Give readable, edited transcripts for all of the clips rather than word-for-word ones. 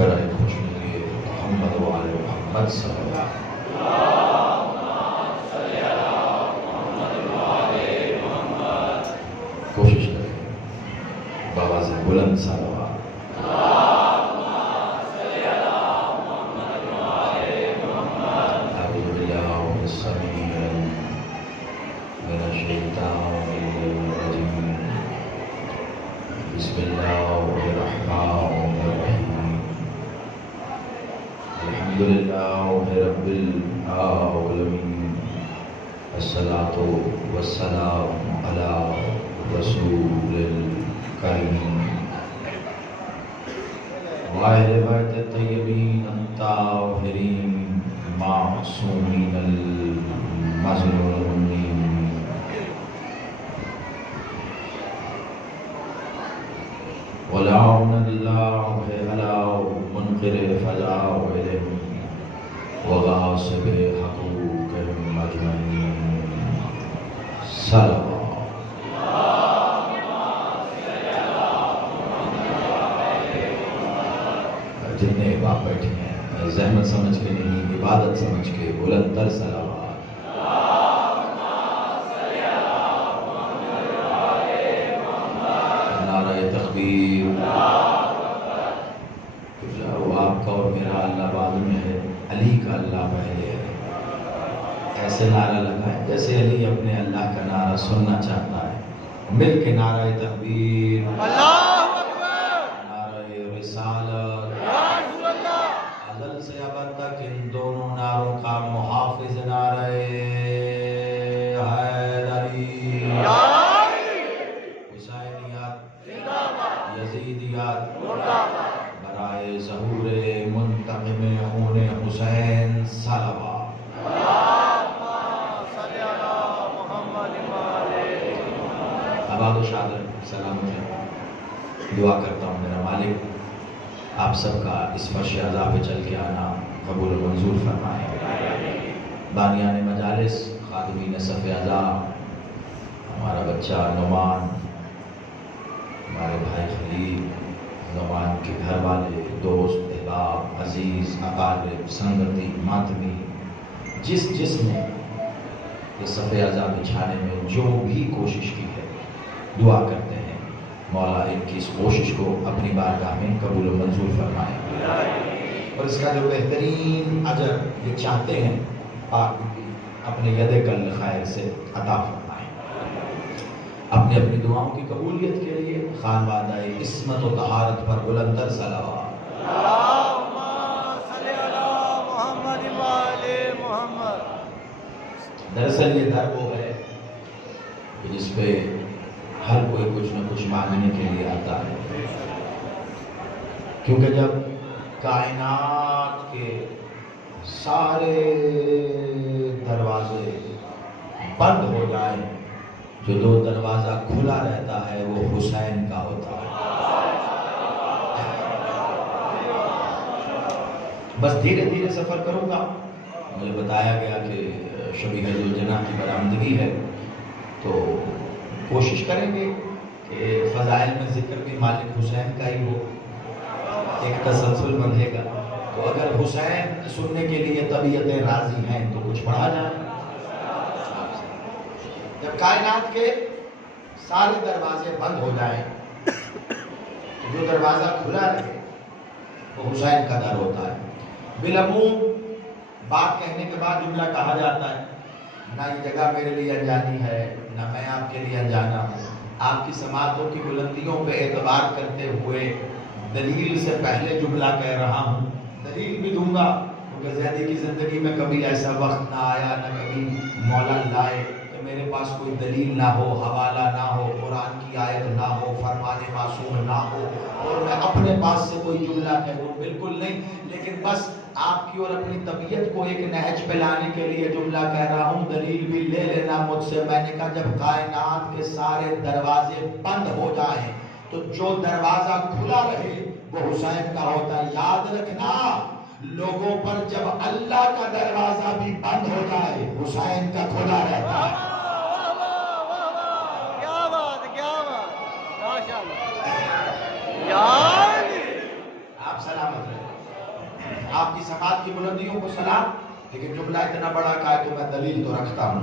برائے خوشنودی محمد و آل محمد صلی اللہ علیہ وسلم۔ کوشش کریں بابا سے بلند صلوات۔ اعوذ باللہ السمیع من الشیطان الرجیم، بسم اللہ الرحمن الرحیم، الحمد للہ رب العالمین، الصلاۃ والسلام علی رسول الکریم، وآل بیت الطیبین الطاہرین معصومین المظلومین، ولعن اللہ علی منکر فضائلہم وغاصب حقوقہم اجمعین، صلوات۔ جتنے باپ بیٹھے ہیں زحمت سمجھ کے نہیں، عبادت سمجھ کے بلند تر صلوات۔ نعرہ تکبیر۔ وہ آپ کا اور میرا اللہ بعد میں ہے، علی کا اللہ پہلے ہے۔ ایسے نعرہ لگائیں جیسے علی اپنے اللہ کا نعرہ سننا چاہتا ہے۔ مل کے نعرہ تکبیر، اللہ اکبر، نعرہ رسالت، ازل سے ابد تک ان دونوں نعروں کا محافظ نعرہ حیدری، حسینیت، یزیدیت، برائے ظہور منتقم خون حسین، صلوات۔ آباد و شاد سلامت ہے۔ دعا کرتا ہوں میرا مالک آپ سب کا اس فرش عزا پہ چل کے آنا قبول و منظور فرمائے۔ بانیان مجالس، خادمین صف عزا، ہمارا بچہ نعمان، ہمارے بھائی خلیل، نعمان کے گھر والے، دوست، احباب، عزیز، اقارب، سنگتی، ماتمی، جس نے یہ صف عزا بچھانے میں جو بھی کوشش کی ہے، دعا کرتے ہیں مولا ان کی اس کوشش کو اپنی بارگاہ میں قبول و منظور فرمائے، اور اس کا جو بہترین اجر یہ چاہتے ہیں آپ اپنے ید کل خیر سے عطا فرمائے۔ اپنی اپنی دعاؤں کی قبولیت کے لیے خانوادہ عصمت و طہارت پر بلندر صلوات۔ اللہم صلی علی محمد و آل محمد۔ دراصل یہ در وہ ہے جس پہ ہر کوئی کچھ نہ کچھ مانگنے کے لیے آتا ہے، کیونکہ جب کائنات کے سارے دروازے بند ہو جائیں، جو دو دروازہ کھلا رہتا ہے وہ حسین کا ہوتا ہے۔ بس دھیرے دھیرے سفر کروں گا۔ مجھے بتایا گیا کہ شبیہ ذوالجناح کی برآمدگی ہے، تو کوشش کریں گے کہ فضائل میں ذکر بھی مالک حسین کا ہی ہو، ایک تسلسل بندھے گا۔ تو اگر حسین سننے کے لیے طبیعتیں راضی ہیں تو کچھ پڑھا جائے۔ جب کائنات کے سارے دروازے بند ہو جائیں تو جو دروازہ کھلا رہے وہ حسین کا در ہوتا ہے۔ بالعموم بات کہنے کے بعد جملہ کہا جاتا ہے، نہ یہ جگہ میرے لیے انجانی ہے، نہ میں آپ کے لیے انجانا ہوں۔ آپ کی سماعتوں کی بلندیوں پہ اعتبار کرتے ہوئے دلیل سے پہلے جملہ کہہ رہا ہوں۔ دلیل بھی دوں گا کیونکہ زیدی کی زندگی میں کبھی ایسا وقت نہ آیا، نہ کبھی مولا لائے کہ میرے پاس کوئی دلیل نہ ہو، حوالہ نہ ہو، قرآن کی آیت نہ ہو، فرمان معصوم نہ ہو، اور میں اپنے پاس سے کوئی جملہ کہوں، بالکل نہیں۔ لیکن بس آپ کی اور اپنی طبیعت کو ایک نہج پہ لانے کے لیے جملہ کہہ رہا ہوں، دلیل بھی لے لینا مجھ سے۔ میں نے کہا جب کائنات کے سارے دروازے بند ہو جائیں تو جو دروازہ کھلا رہے وہ حسین کا ہوتا ہے۔ یاد رکھنا، لوگوں پر جب اللہ کا دروازہ بھی بند ہو جائے حسین کا کھلا رہتا ہے۔ کیا بات، کیا بات، ماشاءاللہ۔ آپ سلامت رہیں۔ کی سماعت کی بلندیوں کو سلام. لیکن جملہ اتنا بڑا کہا ہے تو میں دلیل تو رکھتا ہوں.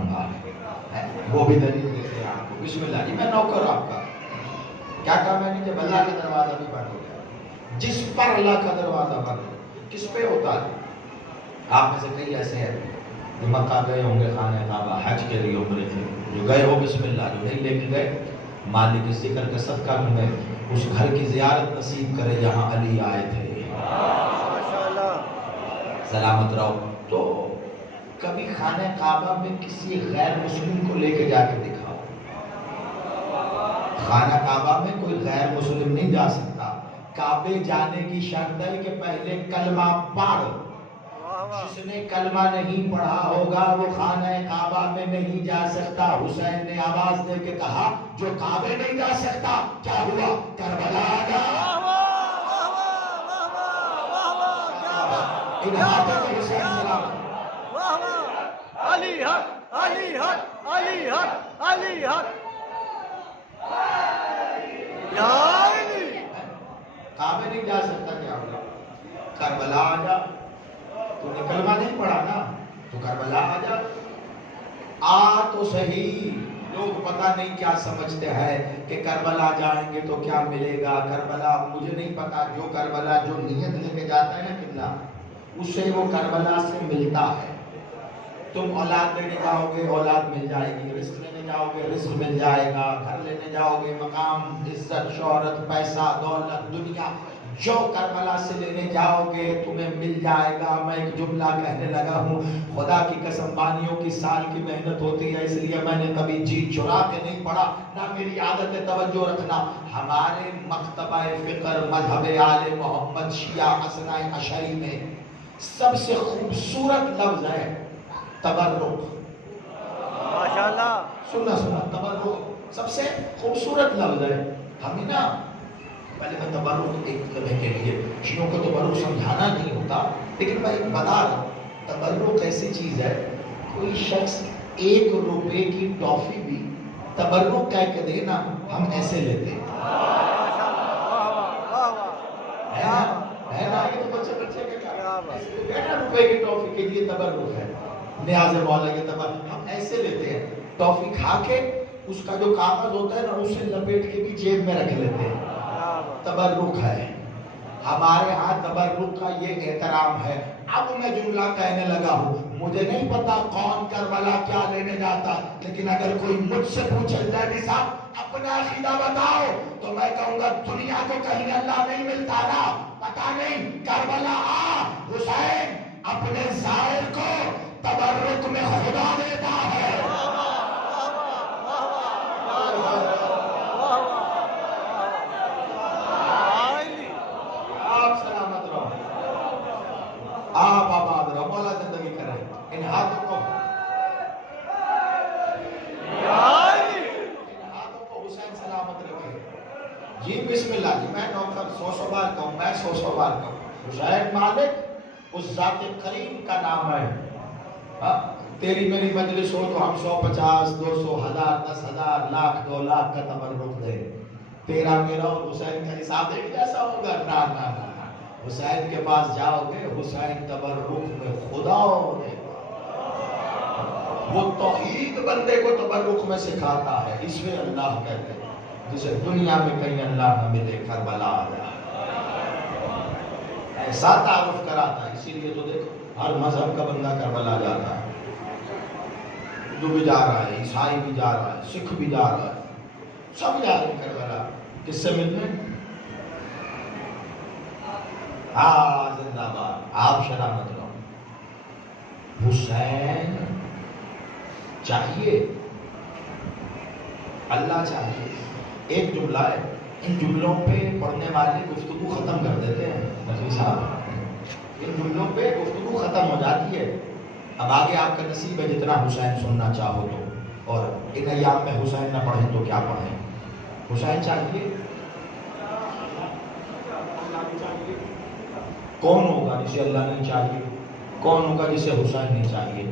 وہ بھی دلیل دیتے ہیں آپ کو. بسم اللہ جی میں نوکر آپ کا. کیا کہا میں نے؟ جب اللہ کا دروازہ بھی بند ہو گیا. جس پر اللہ کا دروازہ بند ہو کس پہ ہوتا ہے؟ آپ میں سے کئی ایسے ہیں جو مکہ گئے ہوں گے خانہ کعبہ حج کے لیے عمرے تھے, جو گئے ہو بسم اللہ, جو نہیں لے کے گئے مالک اس ذکر کا صدقہ تمہیں اس گھر کی زیارت نصیب کرے جہاں علی آئے تھے. سلامت رہو. تو کبھی خانہ کعبہ میں کسی غیر مسلم کو لے کے جا کے دکھاؤ. خانہ کعبہ میں کوئی غیر مسلم نہیں جا سکتا. کعبے جانے کی شرط ہے کہ پہلے کلمہ پڑھ. جس نے کلمہ نہیں پڑھا ہوگا وہ خانہ کعبہ میں نہیں جا سکتا. حسین نے آواز دے کے کہا جو کعبے نہیں جا سکتا, کیا ہوا؟ کربلا آ گیا. ان ہاتھوں میں حسین سلام. علی حق, علی حق, علی حق, علی حق. کعبے نہیں جا سکتا, کیا ہوا؟ کربلا آ جا. تو نے کلمہ نہیں پڑھا نا, تو کربلا آ جا. آ تو صحیح. لوگ پتہ نہیں کیا سمجھتے ہیں کہ کربلا جائیں گے تو کیا ملے گا. کربلا مجھے نہیں پتا. جو کربلا جو نیت لے کے جاتا ہے نا قبلہ, اسے وہ کربلا سے ملتا ہے. تم اولاد لینے جاؤ گے اولاد مل جائے گی, رزق لینے جاؤ گے رزق مل جائے گا, گھر لینے جاؤ گے مقام عزت شہرت پیسہ دولت دنیا جو کربلا سے لینے جاؤ گے تمہیں مل جائے گا. میں ایک جملہ کہنے لگا ہوں, خدا کی قسم بانیوں کی سال کی محنت ہوتی ہے, اس لیے میں نے کبھی جی چرا کے نہیں پڑھا, نہ میری عادت ہے توجہ رکھنا. ہمارے مکتبہ فکر مذہب آل محمد شیعہ اثنا اشعری میں سب سے خوبصورت لفظ ہے تبرک. ماشاءاللہ. سننا تبرک سب سے خوبصورت لفظ ہے. ہمیں نا پہلے میں تبرک ایک طرح کے لیے شیعوں کو تبرک سمجھانا نہیں ہوتا, لیکن میں ایک بتا رہا ہوں. تبرک ایسی چیز ہے, کوئی شخص 1 روپے کی ٹافی بھی تبرک کہہ کے دے نا, ہم ایسے لیتے ہیں. ہے نا یہ تو بچے کا 1 روپے کی ٹافی کے لیے تبرک ہے. نیاز مولا کے تبرک ہم ایسے لیتے ہیں. ٹافی کھا کے اس کا جو کاغذ ہوتا ہے نا اسے لپیٹ کے بھی جیب میں رکھ لیتے ہیں. تبرک ہے. ہمارے ہاں تبرک کا یہ احترام ہے. اب میں جملہ کہنے لگا ہوں, مجھے نہیں پتا کون کربلا کیا لینے جاتا, لیکن اگر کوئی مجھ سے پوچھے زیدی صاحب اپنا عقیدہ بتاؤ تو میں کہوں گا دنیا کو کہیں اللہ نہیں ملتا نا, پتا نہیں کربلا آ. حسین اپنے زائر کو تبرک میں خدا دیتا ہے. آپ آباد رہو, مولا زندگی کرے. ان ہاتھوں کو حسین سلامت رکھے. جی بسم اللہ جی میں نوکر 100 بار کہوں, میں 100 بار کہوں. حسین مالک اس ذات کریم کا نام ہے. تیری میری مجلس ہو تو ہم 150 200 1000 10,000 لاکھ 2 لاکھ کا تبرک دے. تیرا میرا اور حسین کا حساب ایک جیسا ہوگا؟ نا نا نا. حسین کے پاس جاؤ گے, حسین تبرک میں خدا دے گا. وہ توحید بندے کو تبرک میں سکھاتا ہے. اس میں اللہ کہتے ہیں جسے دنیا میں کہیں اللہ نہ ملے کربلا آ جائے, ایسا تعارف کراتا ہے. اسی لیے تو دیکھو ہر مذہب کا بندہ کربلا جاتا ہے. جو بھی جا رہا ہے, عیسائی بھی جا رہا ہے, سکھ بھی جا رہا ہے, سب جا رہے ہیں کربلا. کس سے ملنے؟ ہاں زندہ باد. آپ سلامت رہو. حسین چاہیے, اللہ چاہیے. ایک جملہ ہے, ان جملوں پہ پڑھنے والے گفتگو ختم کر دیتے ہیں. نظیر صاحب ان جملوں پہ گفتگو ختم ہو جاتی ہے. اب آگے آپ کا نصیب ہے جتنا حسین سننا چاہو تو, اور ان ایام میں حسین نہ پڑھیں تو کیا پڑھیں. حسین چاہیے. کون ہوگا جسے اللہ نہیں چاہیے؟ کون ہوگا جسے حسین نہیں چاہیے؟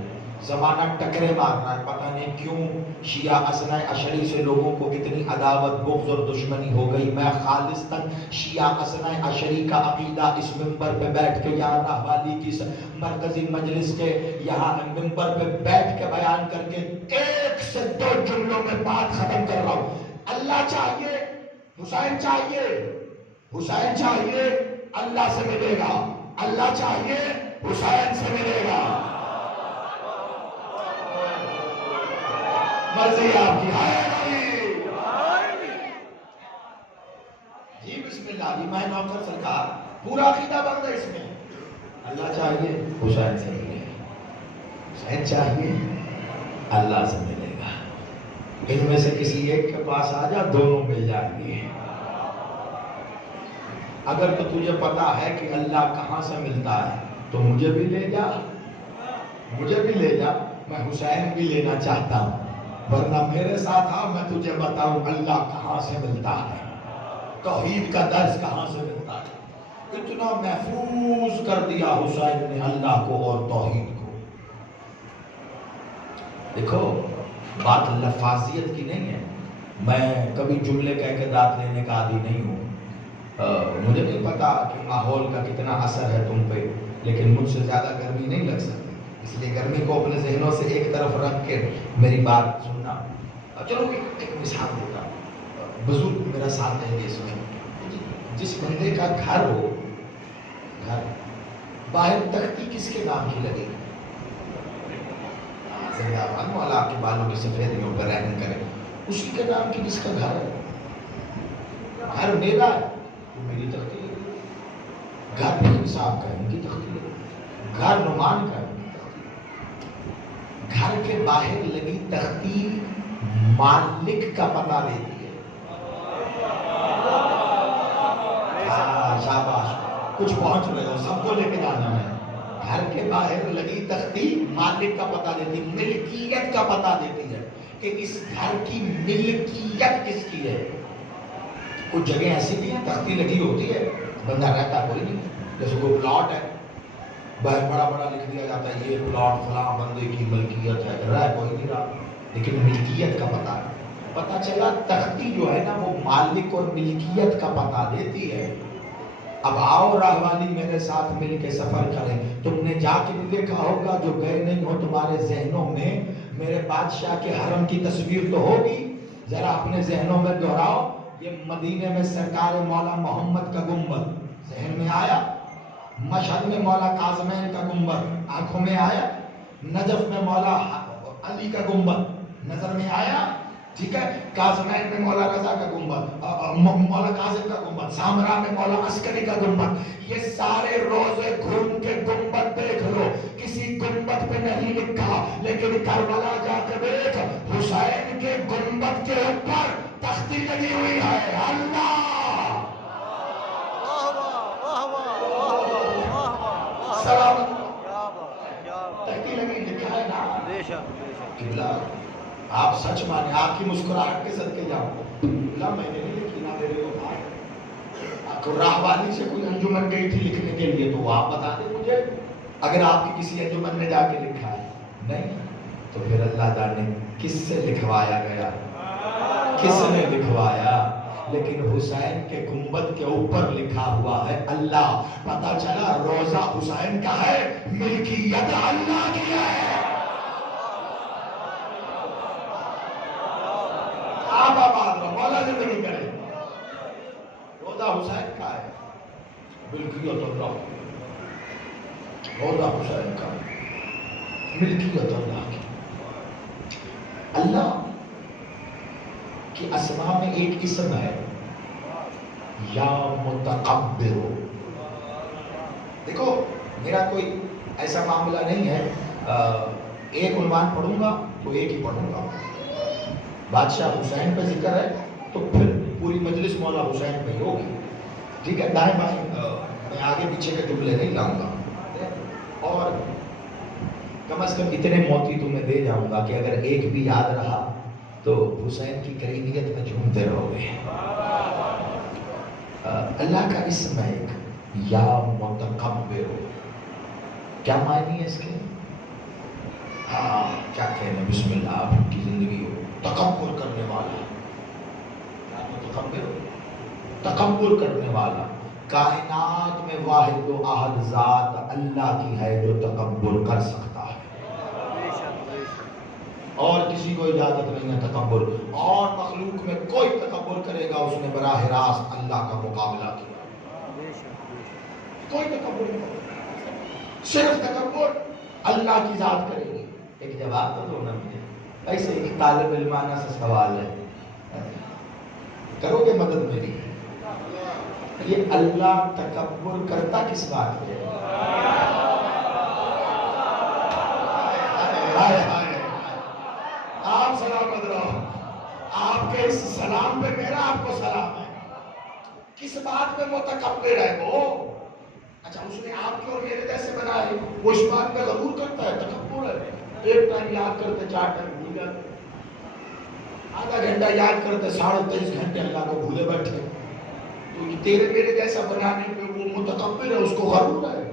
زمانہ ٹکرے مارنا ہے. پتہ نہیں کیوں شیعہ اثنا عشری سے لوگوں کو اتنی عداوت بغض اور دشمنی ہو گئی. میں خالصتاً شیعہ اثنا عشری کا عقیدہ اس منبر پہ بیٹھ کے یہاں راہوالی کی مرکزی مجلس کے یہاں منبر پہ بیٹھ کے بیان کر کے 1 سے 2 جملوں میں بات ختم کر رہا ہوں. اللہ چاہیے حسین چاہیے، حسین چاہیے اللہ سے ملے گا، اللہ چاہیے حسین سے ملے گا. مرضی آپ کی ہے جی. بسم اللہ جی. میں نوکر سرکار پورا عقیدہ بند ہے اس میں. اللہ چاہیے حسین سے ملے گا، حسین چاہیے اللہ سے ملے گا. ان میں سے کسی ایک کے پاس آ جا، دونوں مل جائیں گے. اگر تو تجھے پتا ہے کہ اللہ کہاں سے ملتا ہے تو مجھے بھی لے جا، مجھے بھی لے جا. میں حسین بھی لینا چاہتا ہوں، ورنہ میرے ساتھ آ، میں تجھے بتاؤں اللہ کہاں سے ملتا ہے، توحید کا درس کہاں سے ملتا ہے. اتنا محفوظ کر دیا حسین نے اللہ کو اور توحید کو. دیکھو بات لفاظیت کی نہیں ہے. میں کبھی جملے کہہ کے دانت لینے کا عادی نہیں ہوں. مجھے نہیں پتا کہ ماحول کا کتنا اثر ہے تم پہ، لیکن مجھ سے زیادہ گرمی نہیں لگ سکتی. اس لیے گرمی کو اپنے ذہنوں سے ایک طرف رکھ کے میری بات سننا. چلو ایک مثال دیتا ہوں. بزرگ میرا ساتھ دیں گے اس میں. جس بندے کا گھر ہو، گھر باہر تختی کس کے نام کی لگے گی؟ مولا آپ کے بالوں کی سفیدیوں پر رحم کرے. اسی کے نام کی جس کا گھر ہے. گھر میرا ہے تو میری تختی لگے. گھر بھی انصاف کا ہے، ان کی تختی لگے. گھر نعمان کا ہے. گھر کے باہر لگی تختی مالک کا پتہ دیتی ہے. شاباش، کچھ پہنچ رہے ہو، سب کو لے کے جانا ہے. گھر کے باہر لگی تختی مالک کا پتہ دیتی، ملکیت کا پتہ دیتی ہے کہ اس گھر کی ملکیت کس کی ہے. کچھ جگہ ایسی بھی ہیں تختی لگی ہوتی ہے، بندہ رہتا کوئی نہیں. جیسے کوئی پلاٹ ہے، باہر بڑا بڑا لکھ دیا جاتا ہے یہ پلاٹ فلاں بندے کی ملکیت ہے، رہ کوئی نہیں رہا، لیکن ملکیت کا پتہ ہے. پتہ چلا تختی جو ہے نا وہ مالک اور ملکیت کا پتہ دیتی ہے. اب آؤ راہوالی میرے ساتھ مل کے سفر کریں. تم نے جا کے بھی دیکھا ہوگا، جو گئے نہیں ہو تمہارے ذہنوں میں میرے بادشاہ کے حرم کی تصویر تو ہوگی. ذرا اپنے ذہنوں میں دہراؤ. یہ مدینے میں سرکار مولا محمد کا گنبد ذہن میں آیا؟ مشہد میں مولا کاظمین کا گنبد آنکھوں میں آیا؟ نجف میں مولا علی کا گنبد نظر میں آیا؟ ٹھیک ہے. کاظمین میں مولا رضا کا گنبد، مولا کاظم کا گنبد، سامرا میں مولا عسکری کا گنبد. یہ سارے روزے گھوم کے گنبد دیکھ لو، کسی گنبد پہ نہیں لکھا، لیکن کربلا جا کے دیکھ حسین کے گنبد کے اوپر تختی لگی ہوئی ہے. اللہ سلامت تختی لگی، لکھا ہے نا. قبلہ آپ سچ مانے، آپ کی مسکراہٹ کے صدقے جاؤ. قبلہ میں نے نہیں لکھی، نہ میرے کو بھائی. راہوالی سے کوئی انجمن گئی تھی لکھنے کے لیے تو وہ آپ بتا دیں مجھے. اگر آپ کی کسی انجمن میں جا کے لکھا ہے نہیں تو پھر اللہ جانے کس سے لکھوایا گیا، کس نے لکھوایا. لیکن حسین کے گنبد کے اوپر لکھا ہوا ہے اللہ. پتہ چلا روزہ حسین کا ہے، ملکیت اللہ کی ہے. آپ آباد رہو، مولا زندگی کرے. روزہ حسین کا ہے، ملکیت اللہ کی. روزہ حسین کا ملکیت اللہ کی. اللہ کی اسماء میں ایک اسم ہے یا متکبر. دیکھو میرا کوئی ایسا معاملہ نہیں ہے، ایک عنوان پڑھوں گا تو ایک ہی پڑھوں گا. بادشاہ حسین پہ ذکر ہے تو پھر پوری مجلس مولا حسین پہ ہوگی. ٹھیک ہے، دائیں بائیں میں آگے پیچھے کے جملے نہیں لاؤں گا. اور کم از کم اتنے موتی تمہیں دے جاؤں گا کہ اگر ایک بھی یاد رہا تو حسین کی کریمیت میں جھومتے رہو گے. اللہ کا اسم ہے یا متکبر. کیا معنی ہے اس کے؟ ہاں کیا کہنے بسم اللہ آپ کی زندگی ہو تکبر کرنے والا تکبر کرنے والا کائنات میں واحد و احد ذات اللہ کی ہے جو تکبر کر سکتا ہے اور کسی کو اجازت نہیں ہے تکبر اور مخلوق میں کوئی تکبر کرے گا اس نے براہ راست اللہ کا مقابلہ کیا کوئی تکبر نہیں صرف تکبر اللہ کی ذات کرے گی ایک جواب تو دو نا مجھے ایسے ایک طالب علمانہ سے سوال ہے کرو گے مدد میری یہ اللہ تکبر کرتا کس بات پہ آپ سلامت رہو آپ کے اس سلام پہ میرا آپ کو سلام ہے کس بات میں متکبر ہے وہ اچھا اس نے آپ کے اور میرے جیسے بنائے وہ اس بات میں غرور کرتا ہے تکبر ہے ایک ٹائم یاد کرتے 4 ٹائم بھول جاتے آدھا گھنٹہ یاد کرتے 23.5 گھنٹے اللہ کو بھولے بیٹھے تو یہ تیرے میرے جیسا بنانے پہ وہ متکبر ہے اس کو غرور ہے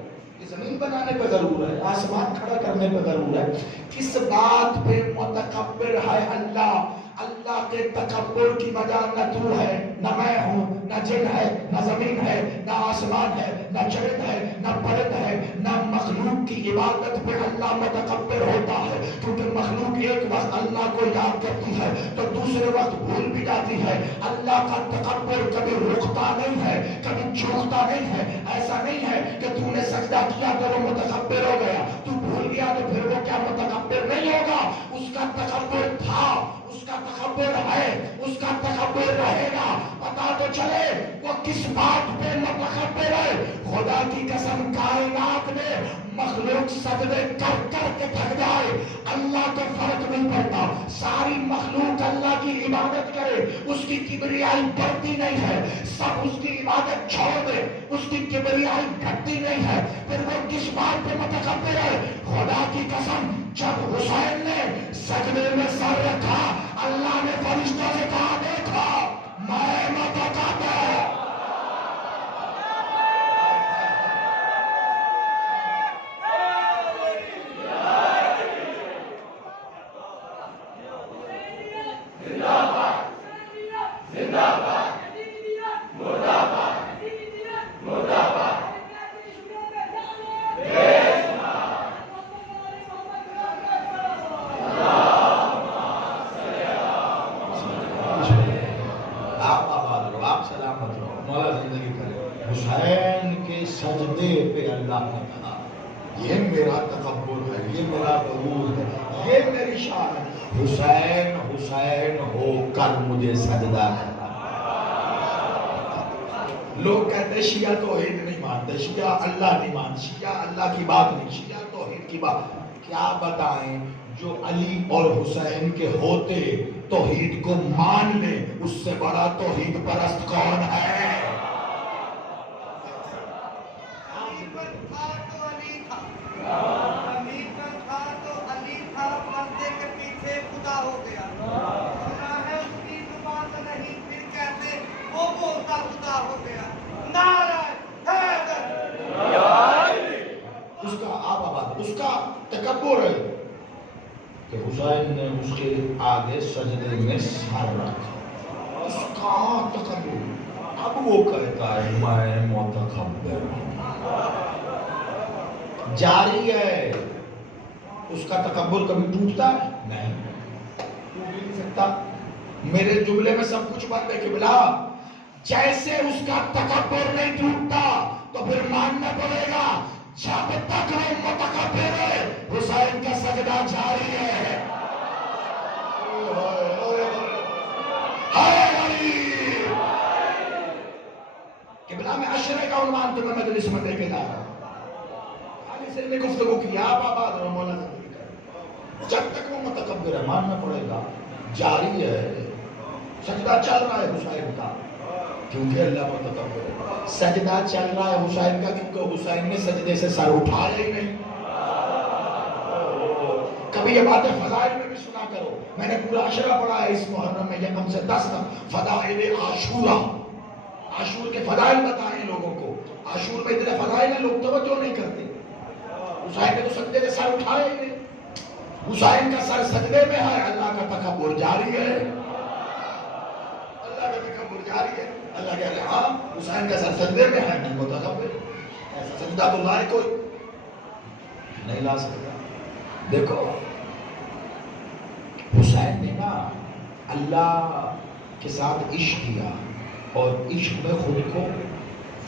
یہ زمین بنانے پہ غرور ہے آسمان کھڑا کرنے پہ غرور ہے کس بات پہ متکبر ہے اللہ اللہ کے تکبر کی وجہ نہ تو ہے نہ میں ہوں نہ جن ہے نہ زمین ہے نہ آسمان ہے نہ چرند ہے نہ پرند ہے نہ مخلوق کی عبادت پہ اللہ متکبر ہوتا ہے کیونکہ مخلوق ایک وقت اللہ کو یاد کرتی ہے تو دوسرے وقت بھول بھی جاتی ہے اللہ کا تکبر کبھی رکتا نہیں ہے کبھی جھکتا نہیں ہے ایسا نہیں ہے کہ تو نے سجدہ کیا تو وہ متکبر ہو گیا تو بھول گیا تو پھر وہ کیا متکبر نہیں ہوگا اس کا تکبر تھا اس کا تکبر ہے اس کا تکبر رہے گا پتا تو چلے وہ کس بات پہ متکبر ہے خدا کی قسم کائنات میں مخلوق سجدے کر کر کے تھک جائے اللہ کو فرق نہیں پڑتا ساری مخلوق اللہ کی عبادت کرے اس کی کبریائی بڑھتی نہیں ہے سب اس کی عبادت چھوڑ دے اس کی کبریائی گھٹتی نہیں ہے پھر وہ کس بات پہ متکبر ہے خدا کی قسم جب حسین نے سجدے میں سر رکھا اللہ نے فرشتوں سے کہا دیکھا میں متکبر حسین کے سجدے پہ اللہ نے کہا یہ میرا تکبر ہے یہ میرا غرور ہے یہ میری شان ہے حسین حسین ہو کر مجھے سجدہ کرنا لوگ کہتے ہیں شیعہ توحید نہیں مانتے شیعہ اللہ نہیں مانتے شیعہ اللہ کی بات نہیں شیعہ توحید کی بات کیا بتائیں جو علی اور حسین کے ہوتے توحید کو مان لے اس سے بڑا توحید پرست کون ہے اس کا تکبر ہے کہ حسین نے اس کے آگے سجدے میں سر رکھا اس کا تکبر اب وہ کہتا ہے میں متکبر ہوں جاری ہے اس کا تکبر کبھی ٹوٹتا ہے نہیں ٹوٹ نہیں سکتا میرے جملے میں سب کچھ بند ہے قبلہ جیسے اس کا تکبر نہیں ٹوٹتا تو پھر ماننا پڑے گا جب تک وہ متکبر ہے حسین کا سجدہ جاری ہے قبلہ میں عشرے کا عنوان تمہیں مجلس میں دے کے جا رہا ہوں اس نے گفتگو کیا آپ آباد رہو مولا زندگی کر جب تک وہ متکبر ہے ماننا پڑے گا جاری ہے سجدہ چل رہا ہے حسین کا کیونکہ اللہ متکبر ہے سجدہ چل رہا ہے حسین کا کیونکہ حسین نے سجدے سے سر اٹھایا ہی نہیں کبھی یہ باتیں فضائل میں بھی سنا کرو میں نے پورا عشرہ پڑھا ہے اس محرم میں یکم سے 10 تک فضائل عاشورہ عاشور کے فضائل بتائیں لوگوں کو عاشور میں اتنے فضائل ہیں لوگ توجہ نہیں کرتے حسین نے تو سجدے سے سر اٹھایا ہی نہیں حسین کا سر سجدے میں ہے، اللہ کا تکبر جاری ہے، اللہ کا تکبر جاری ہے۔ اللہ کہہ رہے ہاں حسین کا سر سجدے میں ہے، میں متکبر، ایسا سجدہ تو لائے کوئی نہیں لا سکتا۔ دیکھو حسین نے نا اللہ کے ساتھ عشق کیا، اور عشق میں خود کو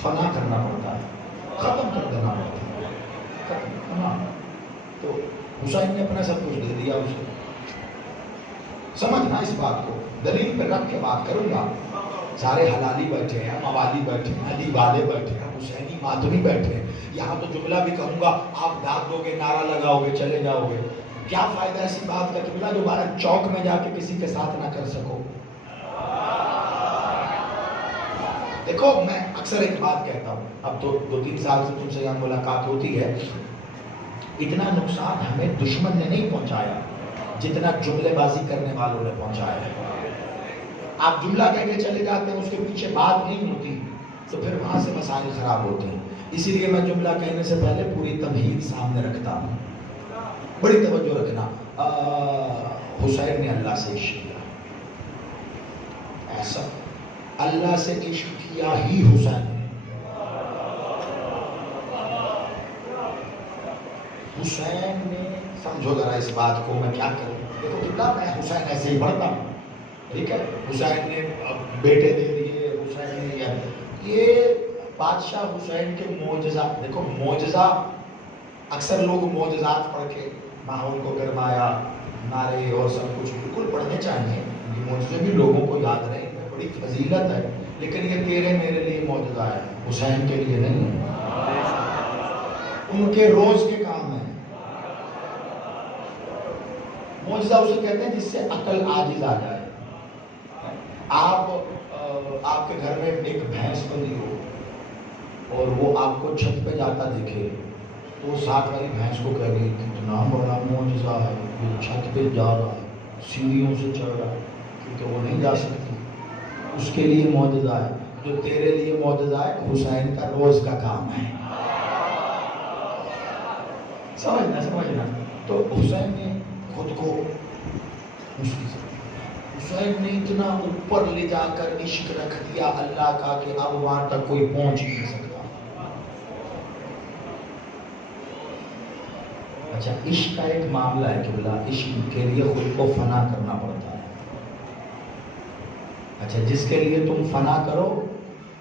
فنا کرنا پڑتا ہے، ختم کر دینا پڑتا ہے، ختم۔ تو حسین نے اپنا سب کچھ دے دیا اسے۔ سمجھنا اس بات کو، دلیل پہ رکھ کے بات کروں گا۔ سارے حلالی بیٹھے ہیں، موالی بیٹھے ہیں، علی والے بیٹھے ہیں، حسینی ماتمی بیٹھے ہیں، یہاں تو جملہ بھی کہوں گا آپ ڈانٹ دو گے، نعرہ لگاؤ گے، چلے جاؤ گے۔ کیا فائدہ ایسی بات کا جملہ جو چوک میں جا کے کسی کے ساتھ نہ کر سکو؟ دیکھو میں اکثر ایک بات کہتا ہوں، اب تو 2-3 سال سے تم سے یہاں ملاقات ہوتی ہے، اتنا نقصان ہمیں دشمن نے نہیں پہنچایا جتنا جملے بازی کرنے والوں نے پہنچایا ہے۔ آپ جملہ کہہ کے چلے جاتے ہیں، اس کے پیچھے بات نہیں ہوتی، تو پھر وہاں سے مسائل خراب ہوتے ہیں۔ اسی لیے میں جملہ کہنے سے پہلے پوری تمہید سامنے رکھتا ہوں، بڑی توجہ رکھنا۔ حسین نے اللہ سے عشق کیا، ایسا اللہ سے عشق کیا ہی حسین نے۔ حسین نے سمجھو ذرا اس بات کو، میں کیا کروں؟ دیکھو قبلہ میں حسین ایسے ہی پڑھتا ہوں، ٹھیک ہے؟ حسین نے بیٹے دے دیے، حسین نے یہ بادشاہ حسین کے معجزہ، دیکھو معجزہ اکثر لوگ معجزات پڑھ کے ماحول کو گرمایا، نعرے اور سب کچھ بالکل پڑھنے چاہیے، یہ معجزے بھی لوگوں کو یاد رہیں، بڑی فضیلت ہے، لیکن یہ تیرے میرے لیے معجزہ ہے، حسین کے لیے نہیں ہے، ان کے روز کے کام ہے۔ معجزہ اسے کہتے ہیں جس سے عقل عاجز آ جائے۔ آپ کے گھر میں ایک بھینس بندھی ہو اور وہ آپ کو چھت پہ جاتا دیکھے، تو وہ ساتھ والی بھینس کو کہہ رہی اتنا بڑا معجزہ ہے، یہ چھت پہ جا رہا ہے، سیڑھیوں سے چڑھ رہا ہے، کیونکہ وہ نہیں جا سکتی، اس کے لیے معجزہ ہے۔ جو تیرے لیے معجزہ ہے حسین کا روز کا کام ہے۔ سمجھنا۔ تو حسین نے خود کو حسین نے اتنا اوپر لے جا کر عشق رکھ دیا اللہ کا کہ اب وہاں تک کوئی پہنچ ہی نہیں سکتا۔ اچھا عشق کا ایک معاملہ ہے کہ بلا عشق کے لیے خود کو فنا کرنا پڑتا ہے۔ اچھا جس کے لیے تم فنا کرو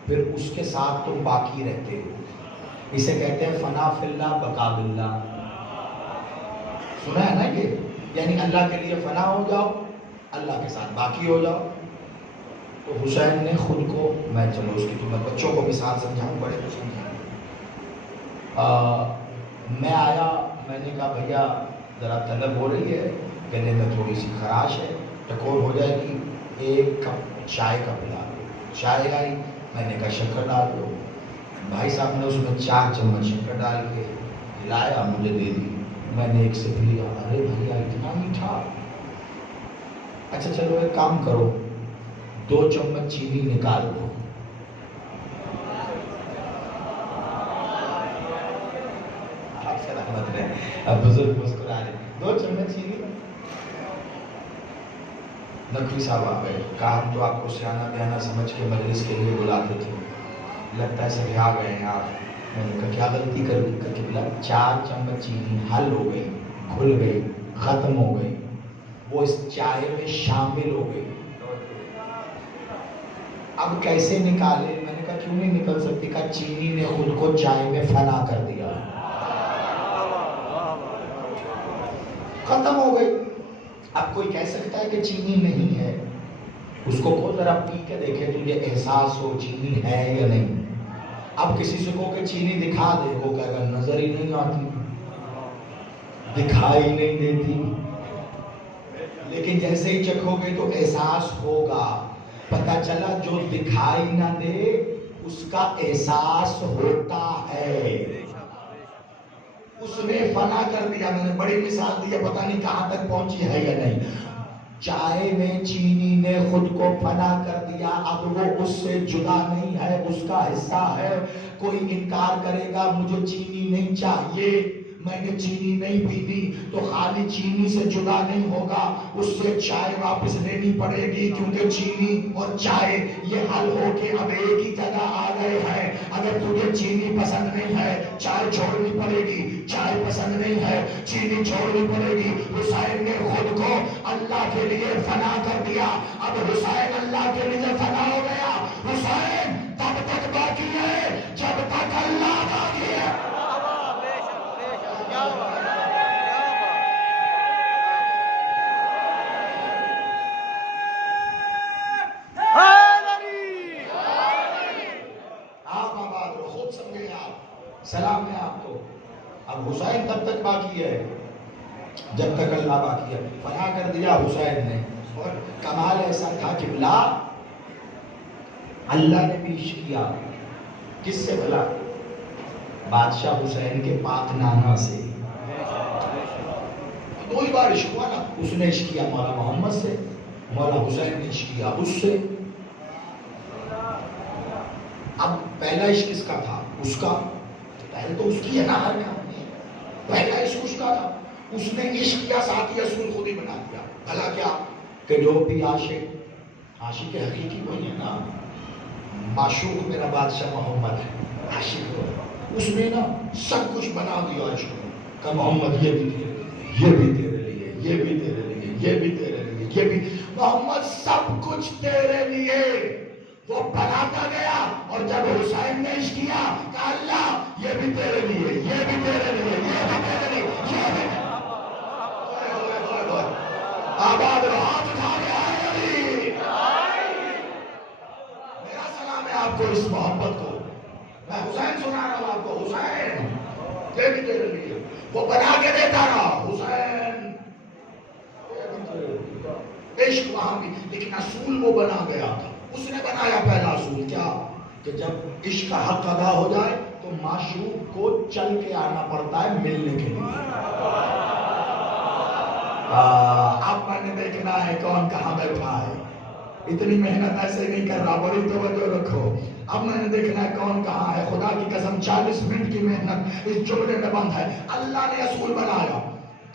پھر اس کے ساتھ تم باقی رہتے ہو، اسے کہتے ہیں فنا فی اللہ بقا باللہ۔ سنا ہے نا یہ؟ یعنی اللہ کے لیے فنا ہو جاؤ، اللہ کے ساتھ باقی ہو جاؤ۔ تو حسین نے خود کو، میں چلو اس کی تو میں بچوں کو مثال سمجھاؤں، بڑے کو سمجھاؤں۔ میں آیا، میں نے کہا بھیا ذرا طلب ہو رہی ہے، گلے میں تھوڑی سی خراش ہے، ٹکور ہو جائے گی، 1 کپ چائے کا پلا دو۔ چائے آئی، میں نے کہا شکر ڈال دو۔ بھائی صاحب نے اس میں 4 چمچ شکر ڈال کے ہلایا، مجھے دے دی، میں نے 1 سپ لیا، ارے بھیا اتنا میٹھا، اچھا چلو ایک کام کرو 2 چمچ چینی نکال دو۔ آپ سے رحمت رہے، اب بزرگ مسکرا رہے، 2 چمچ چینی۔ نقوی صاحب آ گئے، کہا ہم تو آپ کو سیانہ بیانہ سمجھ کے مجلس کے لیے بلاتے تھے، لگتا ہے سب آ گئے ہیں آپ۔ میں نے کہا کیا غلطی کر دی؟ کہ بلا 4 چمچ چینی حل ہو گئی، کھل گئی، ختم ہو گئی، وہ اس چائے میں شامل ہو گئی، اب کیسے نکالے؟ میں نے کہا کیوں نہیں نکل سکتی؟ کہا چینی نے خود کو چائے میں فنا کر دیا، ختم ہو گئی۔ اب کوئی کہہ سکتا ہے کہ چینی نہیں ہے، اس کو کوئی ذرا پی کے دیکھے تجھے احساس ہو چینی ہے یا نہیں۔ اب کسی سے کہو کہ چینی دکھا دے، وہ کہے گا نظر ہی نہیں آتی، دکھائی نہیں دیتی، لیکن جیسے ہی چکھو گے تو احساس ہوگا، پتہ چلا جو دکھائی نہ دے اس کا احساس ہوتا ہے، اس نے فنا کر دیا۔ میں نے بڑی مثال دی ہے، پتہ نہیں کہاں تک پہنچی ہے یا نہیں۔ چائے میں چینی نے خود کو فنا کر دیا، اب وہ اس سے جدا نہیں ہے، اس کا حصہ ہے۔ کوئی انکار کرے گا مجھے چینی نہیں چاہیے، میں نے چینی نہیں پی دی تو خالی چینی سے جدا نہیں ہوگا، اس سے چائے واپس لینی پڑے گی، کیونکہ چینی اور چائے یہ حل ہو کے اب ایک ہی جگہ آ گئے ہیں۔ اگر تجھے چینی پسند نہیں ہے چائے چھوڑنی پڑے گی، چائے پسند نہیں ہے چینی چھوڑنی پڑے گی۔ حسین نے خود کو اللہ کے لیے فنا کر دیا، اب حسین اللہ کے لیے فنا ہو گیا۔ حسین تب تک باقی ہے جب تک اللہ باقی ہے۔ بے شک بے شک، کیا بات ہے، کیا بات ہے۔ آپ آباد رہو، خود سمجھیں آپ، سلام ہے آپ کو۔ اب حسین تب تک باقی ہے جب تک اللہ باقی ہے۔ فنا کر دیا حسین نے، اور کمال ایسا تھا کہ بلا اللہ نے بھی عشق کیا۔ کس سے بھلا؟ بادشاہ حسین کے پاک نانا سے۔ دو ہی بار عشق ہوا نا، اس نے عشق کیا مولا محمد سے، مولا حسین نے عشق کیا اس سے۔ اب پہلا عشق کس کا تھا؟ اس کا۔ پہلے تو اس کی ہے نا ہر کام میں، پہلا عشق اس کا تھا، اس نے عشق کیا، ساتھی اصول خود ہی بنا دیا۔ بھلا کیا کہ جو بھی عاشق حقیقی وہی ہے نا، معشوق میرا بادشاہ محمد ہے، عاشق اس نے نا سب کچھ بنا دیا عشق میں، کہ محمد یہ بھی تیرے لیے، یہ بھی تیرے لیے، یہ بھی تیرے لیے، یہ بھی تیرے لیے، یہ بھی، محمد سب کچھ تیرے لیے۔ وہ بناتا گیا، اور جب حسین نے عشق کیا کہ اللہ یہ بھی تیرے لیے، یہ بھی تیرے لیے، یہ بھی تیرے لیے، یہ بھی۔ آباد رہو، ہاتھ اٹھا کے آئے علی۔ میرا سلام ہے آپ کو، اس محبت کو میں حسین سنا رہا ہوں آپ کو۔ حسین یہ بھی تیرے لیے، وہ بنا کے دیتا رہا حسین، عشق وہاں بھی، لیکن اصول وہ بنا گیا تھا۔ اس نے بنایا پہلا اصول کیا کہ جب عشق کا حق ادا ہو جائے تو معشوق کو چل کے آنا پڑتا ہے ملنے کے لیے۔ اب میں نے دیکھنا ہے کون کہاں بیٹھا ہے، اتنی محنت ایسے نہیں کر رہا، بڑی توجہ رکھو۔ اب میں نے دیکھنا ہے کون کہاں ہے، خدا کی قسم 40 منٹ کی محنت اس جملے میں بند ہے۔ اللہ نے اصول بنایا،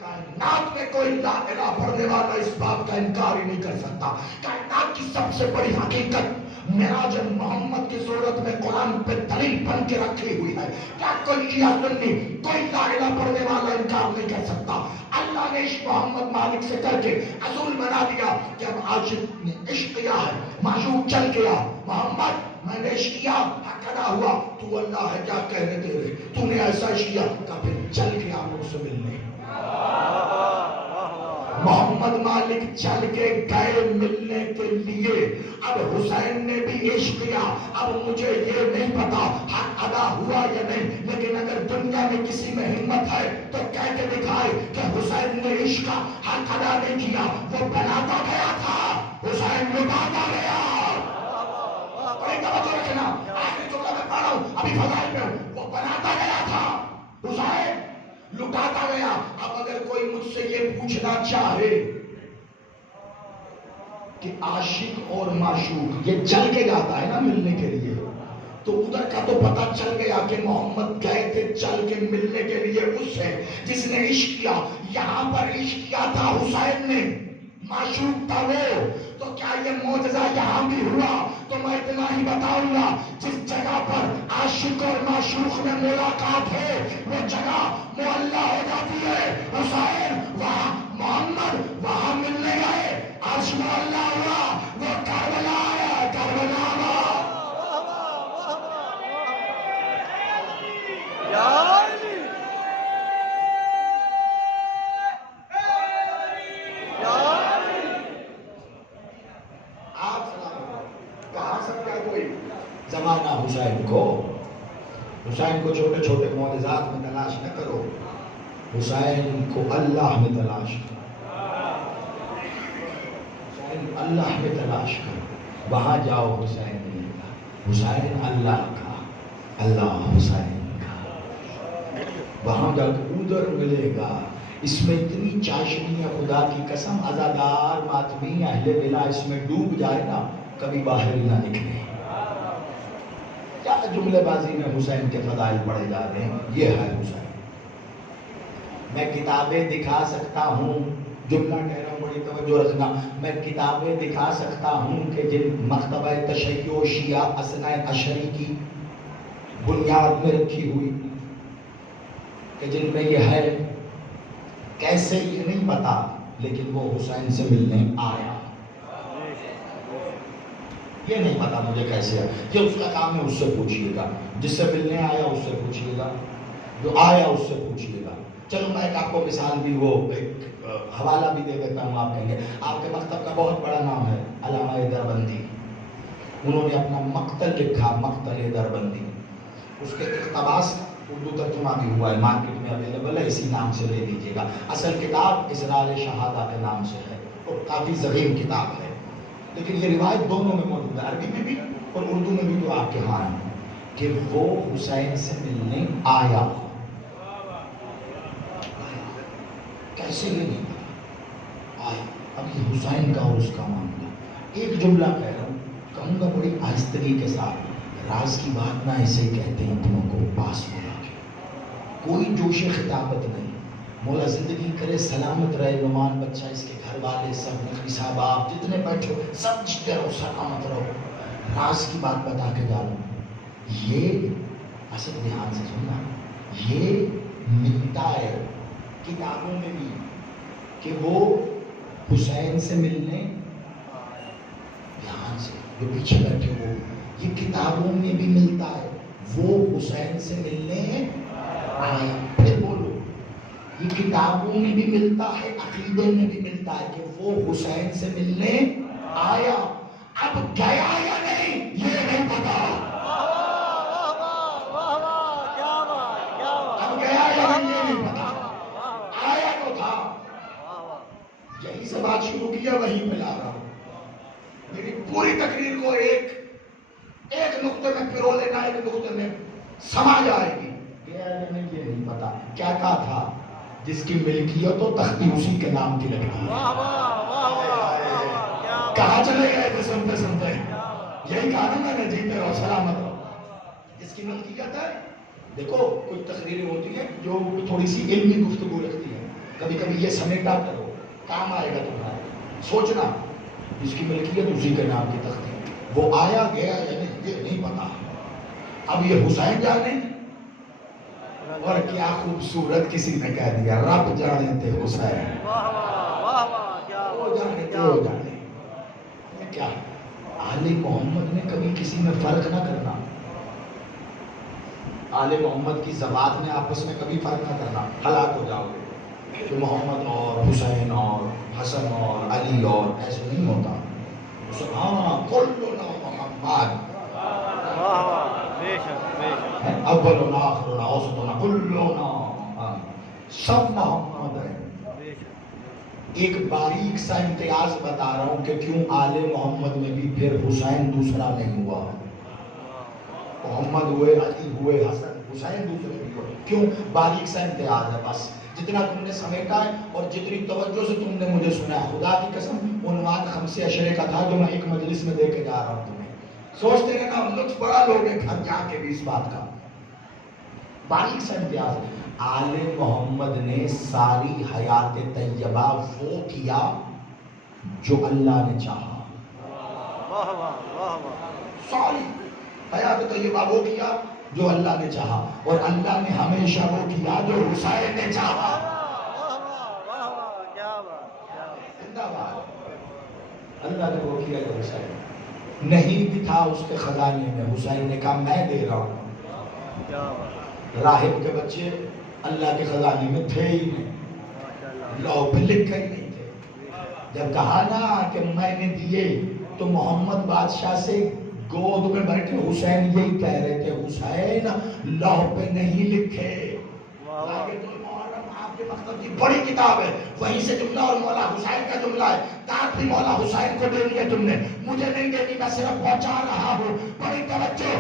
کائنات میں کوئی لا الہ پڑھنے والا اس بات کا انکار ہی نہیں کر سکتا۔ کائنات کی سب سے بڑی حقیقت معراج محمد کی صورت میں قرآن پہ دلیل بن کے رکھی ہوئی ہے۔ کیا کوئی شیعہ سنی کوئی لا الہ پڑھنے والا انکار نہیں کر سکتا۔ اللہ نے عشق محمد مالک سے کر کے اصول بنا دیا کہ اب عاشق نے عشق کیا ہے، معشوق چل گیا، محمد میں نے عشق کیا، حق ادا ہوا، تو اللہ ہے کیا کہنے تیرے، تو نے ایسا عشق کیا کہ پھر چل گیا مجھ سے ملنے۔ محمد مالک چل کے گئے ملنے کے لیے۔ اب حسین نے بھی عشق کیا، اب مجھے یہ نہیں پتا حق ادا ہوا یا نہیں، لیکن اگر دنیا میں کسی میں ہمت ہے تو کہہ کے دکھائے کہ حسین نے عشق کا حق ادا نہیں کیا، وہ بناتا گیا تھا، حسین لٹاتا گیا۔ بڑی توجہ رکھنا، آخری جملہ میں پڑھ رہا ہوں، ابھی فضائل میں ہوں، وہ بناتا گیا تھا، حسین لٹاتا گیا۔ اب اگر کوئی مجھ سے یہ پوچھنا چاہے کہ عاشق اور معشوق یہ چل کے جاتا ہے نا ملنے کے لیے، تو ادھر کا تو پتہ چل گیا کہ محمد گئے تھے چل کے ملنے کے لیے اس سے جس نے عشق کیا۔ یہاں پر عشق کیا تھا حسین نے، معشوق تھا وہ، تو کیا یہ معجزہ یہاں بھی ہوا؟ تو میں اتنا ہی بتاؤں گا، جس جگہ پر عاشق اور معشوق میں ملاقات ہے وہ جگہ معلّہ ہو جاتی ہے۔ حسین وہاں، محمد وہاں ملنے گئے، عرش معلّہ ہوا، وہ کربلا آیا، کربلا آیا۔ زمانہ حسین کو چھوٹے چھوٹے معجزات میں تلاش نہ کرو، حسین کو اللہ میں تلاش کرو، حسین اللہ میں تلاش کرو، وہاں جاؤ حسین ملے گا، حسین اللہ کا، اللہ حسین کا، وہاں جا کے ادھر ملے گا۔ اس میں اتنی چاشنی ہے خدا کی قسم، عزادار ماتمی اہل ولا اس میں ڈوب جائے نا کبھی باہر نہ نکلے۔ کیا جملے بازی میں حسین کے فضائل پڑھے جا رہے ہیں، یہ ہے حسین۔ میں کتابیں دکھا سکتا ہوں، جملہ کہہ رہا ہوں بڑی توجہ رکھنا، میں کتابیں دکھا سکتا ہوں کہ جن مکتبہ تشیع شیعہ اثنا عشری کی بنیاد میں رکھی ہوئی، کہ جن میں یہ ہے، کیسے یہ نہیں پتا، لیکن وہ حسین سے ملنے آیا، یہ نہیں پتا مجھے کیسے آیا، یہ اس کا کام ہے، اس سے پوچھئے گا، جس سے ملنے آیا اس سے پوچھئے گا، جو آیا اس سے پوچھئے گا۔ چلو میں ایک آپ کو مثال بھی، وہ ایک حوالہ بھی دے دیتا ہوں، آپ کہیں گے آپ کے مکتب کا بہت بڑا نام ہے علامہ دربندی، انہوں نے اپنا مقتل لکھا، مقتل دربندی، اس کے اقتباس اردو ترجمہ بھی ہوا ہے، مارکیٹ میں اویلیبل ہے، اسی نام سے لے لیجیے گا۔ اصل کتاب اسرار شہادہ کے نام سے ہے اور کافی ضخیم کتاب ہے، لیکن یہ روایت دونوں میں موجود ہے، عربی میں بھی اور اردو میں بھی، تو آپ کے ہاں ہے کہ وہ حسین سے ملنے آیا، کیسے یہ نہیں پتا آیا۔ اب یہ حسین کا اور اس کا معاملہ، ایک جملہ کہہ رہا ہوں، کہوں گا بڑی آہستگی کے ساتھ، راز کی بات نہ ایسے ہی کہتے ہیں اپنوں کو پاس بلا کے، کوئی جوش خطابت نہیں، مولا زندگی کرے سلامت رہے، نعمان بچہ، اس کے گھر والے سب، نقوی صاحب، آپ جتنے بیٹھو سب جیتے رہو، سلامت رہو، راز کی بات بتا کے جا رہا ہوں، یہ اصل دھیان سے سننا، یہ ملتا ہے کتابوں میں بھی کہ وہ حسین سے ملنے، دھیان سے جو پیچھے بیٹھے ہو، یہ کتابوں میں بھی ملتا ہے، وہ حسین سے ملنے آیا، پھر بولو، یہ کتابوں میں بھی ملتا ہے، عقیدے میں بھی ملتا ہے کہ وہ حسین سے ملنے آیا، اب گیا یا نہیں یہ نہیں پتا، اب گیا یا نہیں یہ نہیں پتا، آیا تو تھا، یہیں سے بات شروع کیا، وہیں پہ لا رہا ہوں، میری پوری تقریر کو ایک نقطے میں پرو لینا، ایک نقطے میں سما جائے گی، گیا یا نہیں یہ نہیں پتا، کیا کہا تھا، جس کی ملکیت و تختی اسی کے نام کی لگتی ہے، کہاں چلے گئے تھے سنتے سنتے، یہی کہا نا میں نے، جیتے رہو سلامت رہو، جس کی ملکیت ہے، دیکھو کچھ تقریریں ہوتی ہیں جو تھوڑی سی علمی گفتگو رکھتی ہیں، کبھی کبھی یہ سمیٹا کرو، کام آئے گا تمہارے، سوچنا، جس کی ملکیت اسی کے نام کی تختی، وہ آیا گیا یا نہیں یہ نہیں پتا، اب یہ حسین جانے، اور کیا خوبصورت کسی نے کہہ دیا، رب جانے تھے حسین، وہ جانے تھے، وہ جانے، یہ کیا، آل محمد نے کبھی کسی میں فرق نہ کرنا، آل محمد کی ذوات نے آپس میں کبھی فرق نہ کرنا، ہلاک ہو جاؤ گے، کہ محمد اور حسین اور حسن اور علی اور ایسے نہیں ہوتا، ہاں کلنا محمد، اولنا آخرنا اوسطنا کلنا، سب محمد ہے۔ ایک باریک سا امتیاز بتا رہا ہوں کہ کیوں آل محمد میں بھی پھر حسین دوسرا نہیں ہوا، محمد ہوئے، علی ہوئے، حسن، حسین دوسرے بھی ہوئے، کیوں، باریک سا امتیاز ہے، بس جتنا تم نے سمیٹا ہے اور جتنی توجہ سے تم نے مجھے سنا ہے، خدا کی قسم عنوان خمسے عشرے کا تھا جو میں ایک مجلس میں دے کے جا رہا ہوں تمہیں، سوچتے رہنا، لطف بڑا لوگے گھر جا کے بھی اس بات کا، باریک سا امتیاز ہے، آل محمد نے ساری حیات طیبہ وہ کیا جو اللہ نے چاہا، ساری حیات طیبہ وہ کیا جو اللہ نے چاہا، اور اللہ نے ہمیشہ وہ کیا جو حسین نے چاہا، اللہ نے وہ کیا جو حسین نہیں بھی تھا اس کے خزانے میں، حسین نے کہا میں دے رہا ہوں، راہب کے بچے اللہ کے خزانے میں تھے ہی نہیں، لوح پہ لکھے ہی نہیں تھے، جب کہا نا کہ میں نے دیے تو محمد بادشاہ سے گود میں بیٹھے حسین یہی کہہ رہے تھے، حسین لوح پہ نہیں لکھے، آپ کے مقصد کی بڑی کتاب ہے، وہیں سے جملہ اور مولا حسین کا جملہ ہے، داد بھی مولا حسین کو دینی ہے تم نے، مجھے نہیں دینی، میں صرف پہنچا رہا ہوں، بڑی توجہ،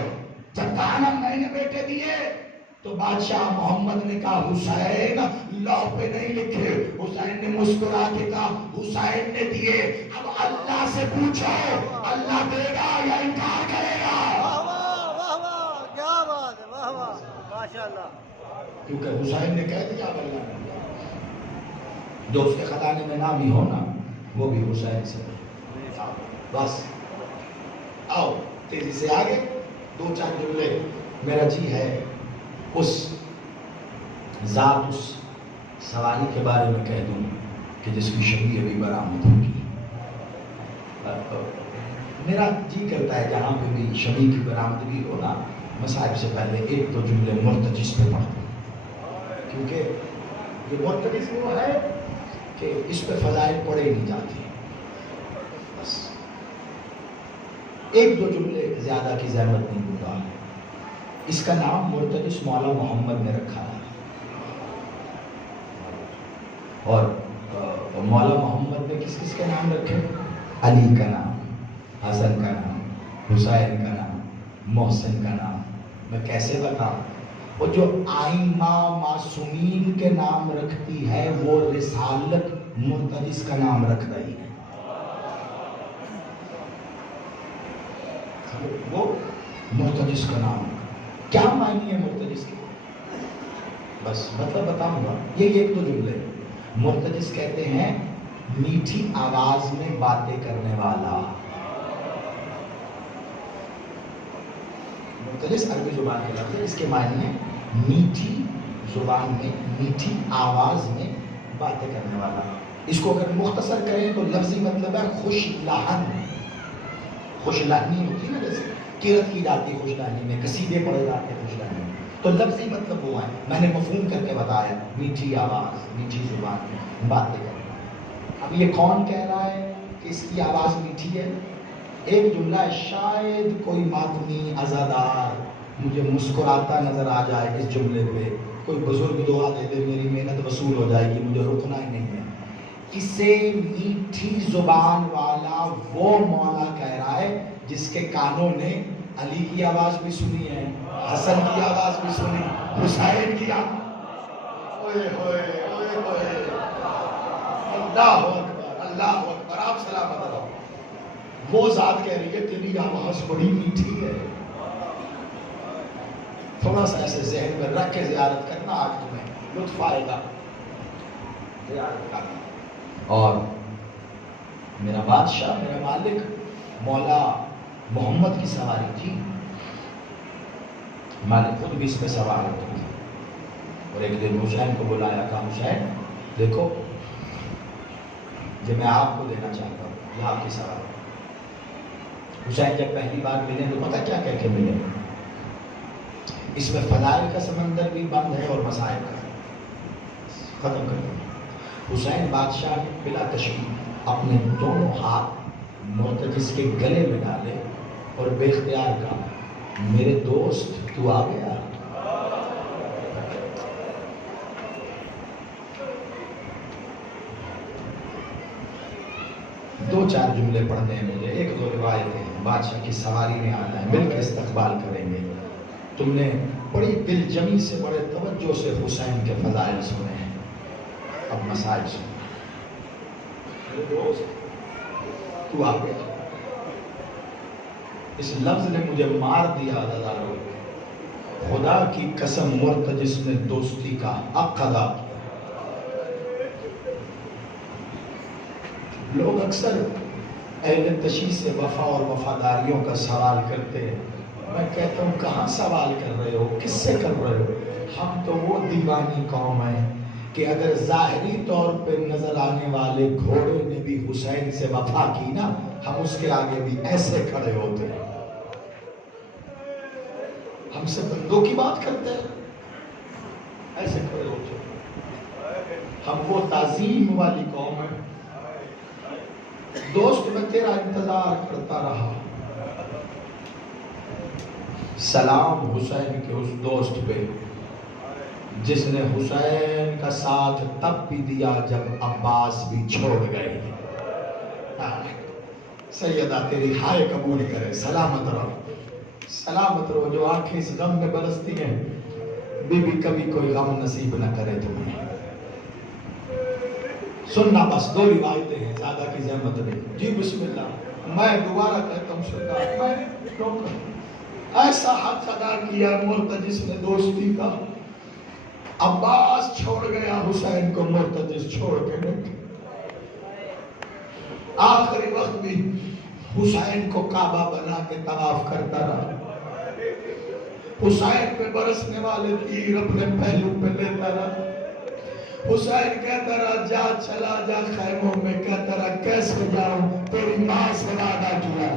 جب کہا نا میں نے بیٹے دیے تو بادشاہ محمد نے کہا حسین لوح پہ نہیں لکھے، حسین نے مسکرا کے کہا حسین نے دیے، اب اللہ سے پوچھو اللہ دے گا یا انکار کرے گا، کیا بات ہے، واہ واہ، ماشاءاللہ، کیونکہ حسین نے کہہ دیا اب اللہ نے دیا، جو اس کے خزانے میں نام ہی ہونا وہ بھی حسین سے. بس آؤ تیزی سے آگے 2-4 جملے میرا جی ہے اس ذات اس سواری کے بارے میں کہہ دوں کہ جس کی شبیہ ابھی برآمد ہوگی. میرا جی کرتا ہے جہاں پہ بھی شبیہ کی برآمدگی ہونا مصائب سے پہلے 1-2 جملے مرتجز پہ پڑھ دوں، کیونکہ یہ مرتجز وہ ہے کہ اس پہ فضائل پڑھے نہیں جاتی. بس 1-2 جملے زیادہ کی زحمت نہیں ہوگا. اس کا نام مرتجز مولا محمد نے رکھا ہے، اور مولا محمد نے کس کس کے نام رکھے؟ علی کا نام، حسن کا نام، حسین کا نام، محسن کا نام. میں کیسے بتاؤں؟ وہ جو آئمہ معصومین کے نام رکھتی ہے وہ رسالت مرتجز کا نام رکھ رہی ہے. وہ مرتجز کا نام کیا معنی ہے مرتجز کی؟ بس مطلب بتاؤں گا. یہ 1-2 جملے. مرتجز کہتے ہیں میٹھی آواز میں باتیں کرنے والا. مرتجز عربی زبان کے لفظ ہے، اس کے معنی ہے میٹھی زبان میں، میٹھی آواز میں باتیں کرنے والا. اس کو اگر مختصر کریں تو لفظی مطلب ہے خوش لحن. خوش لحنی ہوتی ہے نا، جیسے قرأت کی جاتی ہے خوش لحنی میں، قصیدے پڑھے جاتے ہیں خوش لحنی میں، تو لفظی مطلب وہ ہے. میں نے مفہوم کر کے بتایا، میٹھی آواز، میٹھی زبان میں باتیں کرنا. اب یہ کون کہہ رہا ہے کہ اس کی آواز میٹھی ہے؟ ایک جملہ ہے، شاید کوئی ماتمی عزادار مجھے مسکراتا نظر آ جائے اس جملے پہ، کوئی بزرگ دعا دے دے میری محنت وصول ہو جائے گی، مجھے رکنا ہی نہیں ہے. اسے میٹھی زبان والا وہ مولا کہہ رہا ہے جس کے کانوں نے علی کی آواز بھی سنی ہے، حسن کی آواز بھی سنی، حسین کی آواز. اللہ اکبر، اللہ اکبر. آپ سلامت رہو. وہ ذات کہہ رہی ہے تیری آواز بڑی میٹھی ہے. تھوڑا سا ایسے ذہن میں رکھ کے زیارت کرنا، آج تمہیں لطف آئے گا زیارت کرنا. اور میرا بادشاہ، میرا مالک مولا محمد کی سواری تھی. مالک خود بھی اس پہ سوار ہوتا تھا. اور ایک دن حسین کو بلایا، کہا حسین دیکھو یہ میں آپ کو دینا چاہتا ہوں، یہ آپ کی سواری. حسین جب پہلی بار ملے تو پتہ کیا کہہ کے ملے؟ اس میں فضائل کا سمندر بھی بند ہے اور مسائل کا. ختم کر دیں. حسین بادشاہ نے بلا تشریف اپنے دونوں ہاتھ مرتجز کے گلے میں ڈالے اور بے اختیار کہا، میرے دوست تو آ گیا. 2-4 جملے پڑھنے ہیں مجھے، 1-2 روایتیں ہیں. بادشاہ کی سواری میں آنا ہے، مل کے استقبال کریں گے. تم نے بڑی دل جمی سے، بڑے توجہ سے حسین کے فضائل سنے ہیں، اب مسائل سنے. تو آ گیا. اس لفظ نے مجھے مار دیا عزادارو. خدا کی قسم مرتجز نے دوستی کا حق ادا کیا. لوگ اکثر اہل تشیع سے وفا اور وفاداریوں کا سوال کرتے ہیں. میں کہتا ہوں کہاں سوال کر رہے ہو، کس سے کر رہے ہو؟ ہم تو وہ دیوانی قوم ہیں کہ اگر ظاہری طور پہ نظر آنے والے گھوڑے نے بھی حسین سے وفا کی نا، ہم اس کے آگے بھی ایسے کھڑے ہوتے ہیں. ہم سے بندوں کی بات کرتے ہیں، ایسے کھڑے ہوتے ہیں. ہم وہ تعظیم والی قوم ہیں. دوست میں تیرا انتظار کرتا رہا. سلام حسین کے اس دوست پہ جس نے حسین کا ساتھ تب بھی دیا جب عباس بھی چھوڑ گئے. سیدہ تیری ہائے قبول کرے. سلامت رہو، سلامت رہو. جو آنکھیں اس غم میں برستی ہیں، بی بی کبھی کوئی غم نصیب نہ کرے تمہیں. سننا بس 2 روایتیں ہیں، زیادہ کی زحمت نہیں. جی بسم اللہ. میں دوبارہ کہتا ہوں سردار، میں ایسا حق ادا کیا مرتجز نے دوستی کا عباس چھوڑ گیا حسین کو مرتضی چھوڑ کے نہیں. آخری وقت بھی حسین کو کعبہ بنا کے طواف کرتا رہا. حسین پہ برسنے والے تیر اپنے پہلو پہ لیتا رہا. حسین کہتا رہا جا چلا جا خیموں میں. کہتا رہا کیسے جاؤں, تیری ماں سے وعدہ کیا.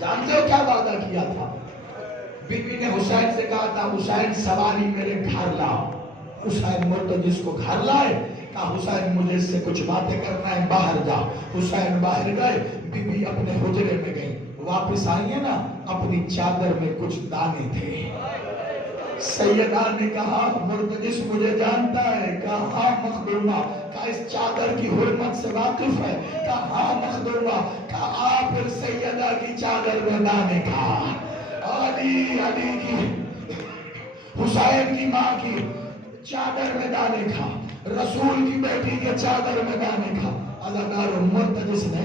جانتے ہو کیا وعدہ کیا تھا؟ بی بی نے حسین سے کہا تھا حسین سواری میرے گھر لاؤ. حسین مرتضی کو گھر لائے. کہا حسین مجھے اس سے کچھ باتیں کرنا ہے, باہر جا. حسین باہر گئے, بی بی اپنے حجرے میں گئی. واپس آئی ہے نا, اپنی چادر میں کچھ دانے تھے. سیدہ نے کہا مرتضی مجھے جانتا ہے. کہا ہاں مخدومہ. کہا اس چادر کی حرمت سے واقف ہے؟ کہا ہاں مخدومہ. کہا آپ پھر سیدہ کی چادر میں دانے کھا. علی کی حسین کی ماں کی چادر میں دانے کھا, رسول کی بیٹی کے چادر میں دانے کھا. عزادار مرتضی نے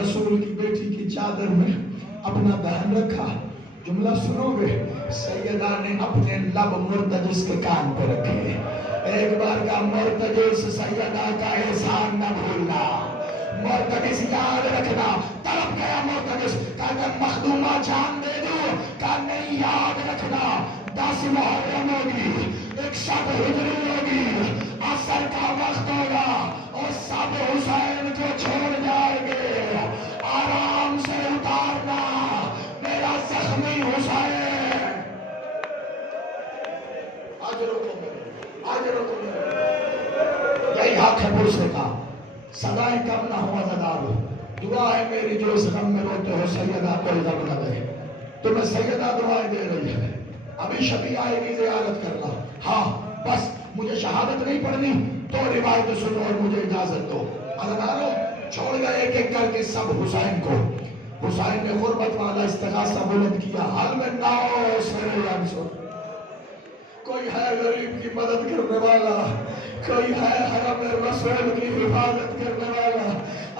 رسول کی بیٹی کی چادر میں اپنا دہن رکھا. جملہ سنو گے, سیدہ نے اپنے لب مرتضی کے کان پہ رکھے. ایک بار کا مرتضی سیدہ کا احسان نہ بھولنا, مرتضی یاد رکھنا. تڑپ گیا مرتضی, کہا مخدومہ جان دے دو. کہا نہیں, یاد رکھنا 10 محرم ہوگی, 100 ہجری ہوگی, عصر کا وقت ہوگا اور سب حسین کو چھوڑ جائیں گے. آرام سے اتارنا میرا زخمی حسین. آج رکو یہی حق ہے پرسے کا. سدائیں کم نہ ہو عزادارو. دعا ہے میری جو اس غم میں روتے ہو سیدہ کوئی غم نہ دے. تمہیں سیدہ دعائیں دے رہی ہے. ابھی شبی آئے گی زیارت کرنا. ہاں بس مجھے شہادت نہیں پڑھنی تو روایت سنو اور مجھے اجازت دو. عزادارو چھوڑ گئے ایک ایک کر کے سب حسین کو. حسین نے غربت والا استغاثہ بلند کیا. حل میں ناؤ سرے انسو, کوئی ہے غریب کی مدد کرنے والا, کوئی ہے حرم رسول کی حفاظت کرنے والا.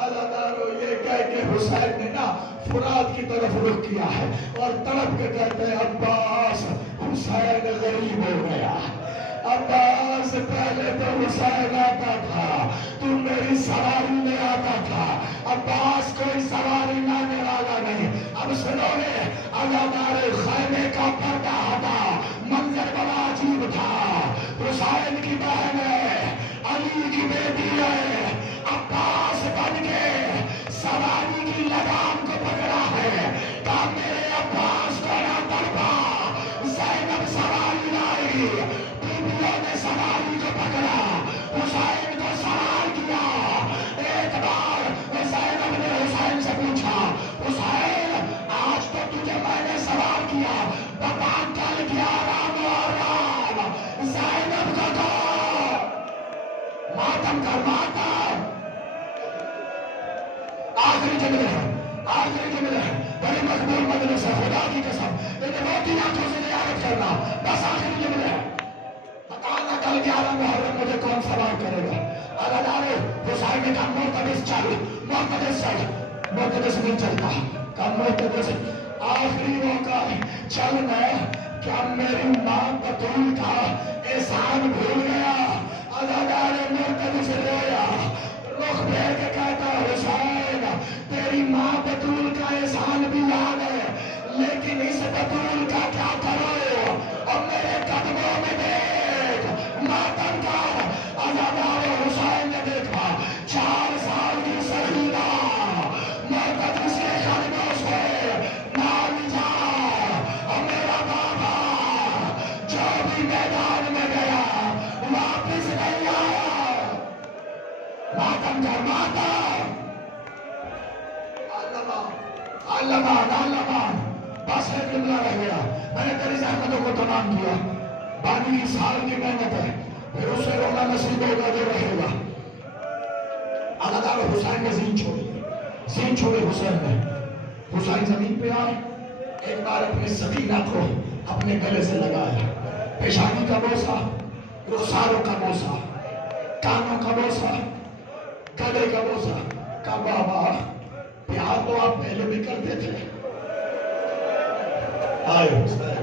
عزادارو یہ کہہ کے حسین نے نا فرات کی طرف رخ کیا ہے اور تڑپ کے کہتے ہیں عباس حسین غریب ہو گیا. عباس پہلے تو حسین آتا تھا, تو میری سواری میں آتا تھا. عباس کوئی سواری لانے والا نہیں. اب سنو گے, عزادار خیمے کا پردہ ہٹا. منظر بڑا عجیب تھا. حسین کی بہن ہے, علی کی بیٹی ہے, عباس بن کے سواری کی لگام کو پکڑا ہے. کہا میرے عباس کو نہ تڑپا, زینب سواری لائی. بیبیوں نے سواری کو پکڑا, حسین کو سوار کیا. ایک بار زینب نے حسین سے پوچھا, حسین آج تو تجھے میں نے سوار کیا, بتا کل کیا رام اور رام. زینب کا دور ماتم کر ماتم. آخری جملے ہیں, آخری جملے ہیں, بڑی مقبول مجلس ہے, خدا کی قسم لیکن روٹی آنکھوں سے زیارت کرنا. بس آخری جملے ہیں. بتانا کل 11 محرم مجھے کون سوار کرے گا. عزادارو حسین نے کہا مرتضی چل, مرتضی چل. مرتضی نہیں چلتا. کہا مرتضی آخری موقع ہے, چلنا. کیا میری ماں بطول کا احسان بھول گیا؟ عزادار مرتضی سے رویا, رخ پھیر کے کہتا حسین تیری ماں بطول کا احسان بھی یاد ہے, لیکن اس بطول کا کیا کرو, اور میرے قدموں میں دیکھ ماتم کر. عزادار حسین نے دیکھا 4 سال کی سخیرہ مرتضی کے قدموں سے نال جا, اور میرا بابا جو بھی میدان میں گیا واپس نہیں آیا. ماتم کر ماتم. علمان بس ایک جملہ رہ گیا. میں نے تیری زحمتوں کو تمام کیا. 22 سال کی محنت ہے, پھر اسے رونا نصیب ہوگا جو رہے گا. عزادار حسین نے زین چھوڑی, زین چھوڑی حسین نے. حسین زمین پہ آئے, ایک بار اپنے سکینہ کو اپنے گلے سے لگایا. پیشانی کا بوسہ, رخساروں کا بوسہ, کانوں کا بوسہ, گلے کا بوسہ. کا بابا پیار تو آپ پہلے بھی کرتے تھے. ہائے حسین,